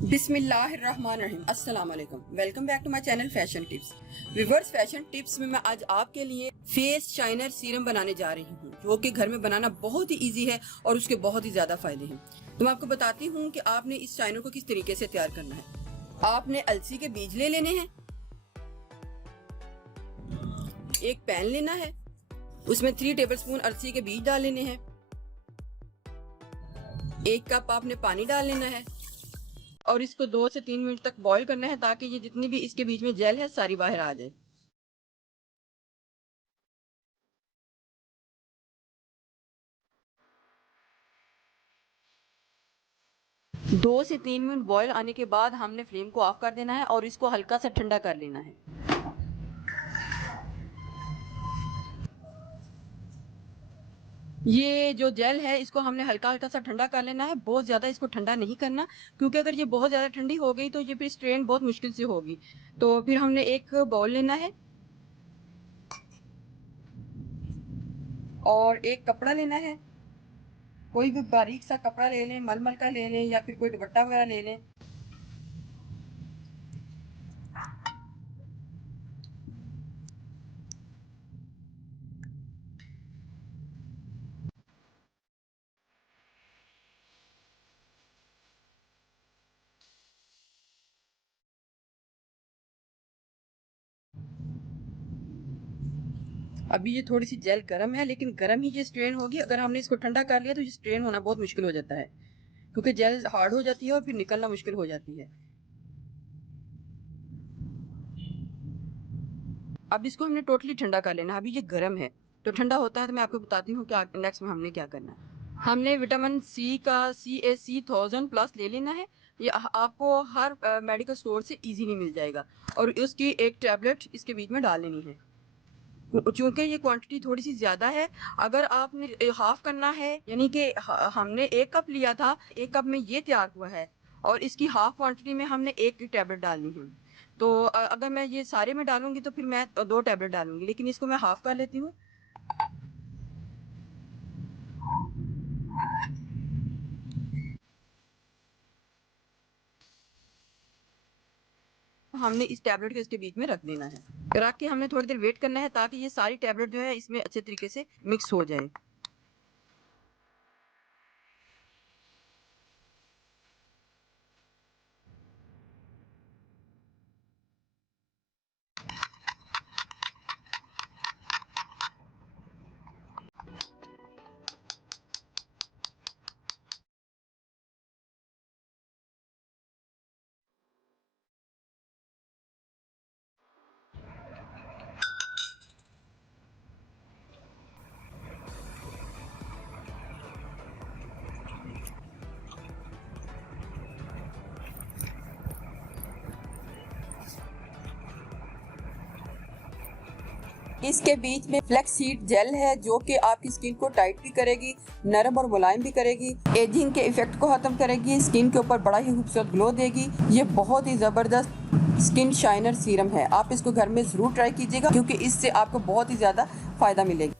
बिस्मिल्लाहिर्रहमानिर्रहीम। अस्सलाम वालेकुम। Welcome back to my channel fashion tips. Viewers, fashion tips में मैं आज आपके लिए फेस शाइनर सीरम बनाने जा रही हूँ, जो कि घर में बनाना बहुत ही इजी है और उसके बहुत ही ज़्यादा फायदे हैं। तो मैं आपको बताती हूँ कि आपने इस शाइनर को किस तरीके से तैयार करना है। आपने अलसी के बीज ले लेने हैं, एक पैन लेना है, उसमें 3 टेबलस्पून अलसी के बीज डाल लेने हैं, 1 कप आपने पानी डाल लेना है और इसको 2 से 3 मिनट तक बॉईल करना है, ताकि ये जितनी भी इसके बीच में जेल है सारी बाहर आ जाए। दो से 3 मिनट बॉईल आने के बाद हमने फ्लेम को ऑफ कर देना है और इसको हल्का सा ठंडा कर लेना है। ये जो जेल है इसको हमने हल्का हल्का सा ठंडा कर लेना है, बहुत ज़्यादा इसको ठंडा नहीं करना, क्योंकि अगर ये बहुत ज़्यादा ठंडी हो गई तो ये फिर स्ट्रेन बहुत मुश्किल से होगी। तो फिर हमने एक बाउल लेना है और एक कपड़ा लेना है, कोई भी बारीक सा कपड़ा ले लें, मलमल का ले लें या फिर कोई दुपट्टा वगैरह ले लें। अभी ये थोड़ी सी जेल गर्म है, लेकिन गर्म ही ये स्ट्रेन होगी। अगर हमने इसको ठंडा कर लिया तो ये स्ट्रेन होना बहुत मुश्किल हो जाता है, क्योंकि जेल हार्ड हो जाती है और फिर निकलना मुश्किल हो जाती है। अब इसको हमने टोटली ठंडा कर लेना। अभी ये गर्म है, तो ठंडा होता है तो मैं आपको बताती हूँ कि नेक्स्ट में हमने क्या करना है। हमने विटामिन सी का CAC1000+ ले लेना है। ये आपको हर मेडिकल स्टोर से इजीली मिल जाएगा और उसकी एक टैबलेट इसके बीच में डाल लेनी है। चूंकि ये क्वांटिटी थोड़ी सी ज़्यादा है, अगर आपने हाफ करना है, यानी कि हमने 1 कप लिया था, 1 कप में ये तैयार हुआ है और इसकी हाफ क्वांटिटी में हमने 1 टैबलेट डालनी है। तो अगर मैं ये सारे में डालूंगी तो फिर मैं 2 टैबलेट डालूंगी, लेकिन इसको मैं हाफ कर लेती हूँ। हमने इस टैबलेट को इसके बीच में रख देना है। रख के हमने थोड़ी देर वेट करना है, ताकि ये सारी टैबलेट जो है इसमें अच्छे तरीके से मिक्स हो जाए। इसके बीच में फ्लैक्स सीड जेल है, जो कि आपकी स्किन को टाइट भी करेगी, नरम और मुलायम भी करेगी, एजिंग के इफेक्ट को खत्म करेगी, स्किन के ऊपर बड़ा ही खूबसूरत ग्लो देगी। ये बहुत ही ज़बरदस्त स्किन शाइनर सीरम है। आप इसको घर में ज़रूर ट्राई कीजिएगा, क्योंकि इससे आपको बहुत ही ज़्यादा फ़ायदा मिलेगा।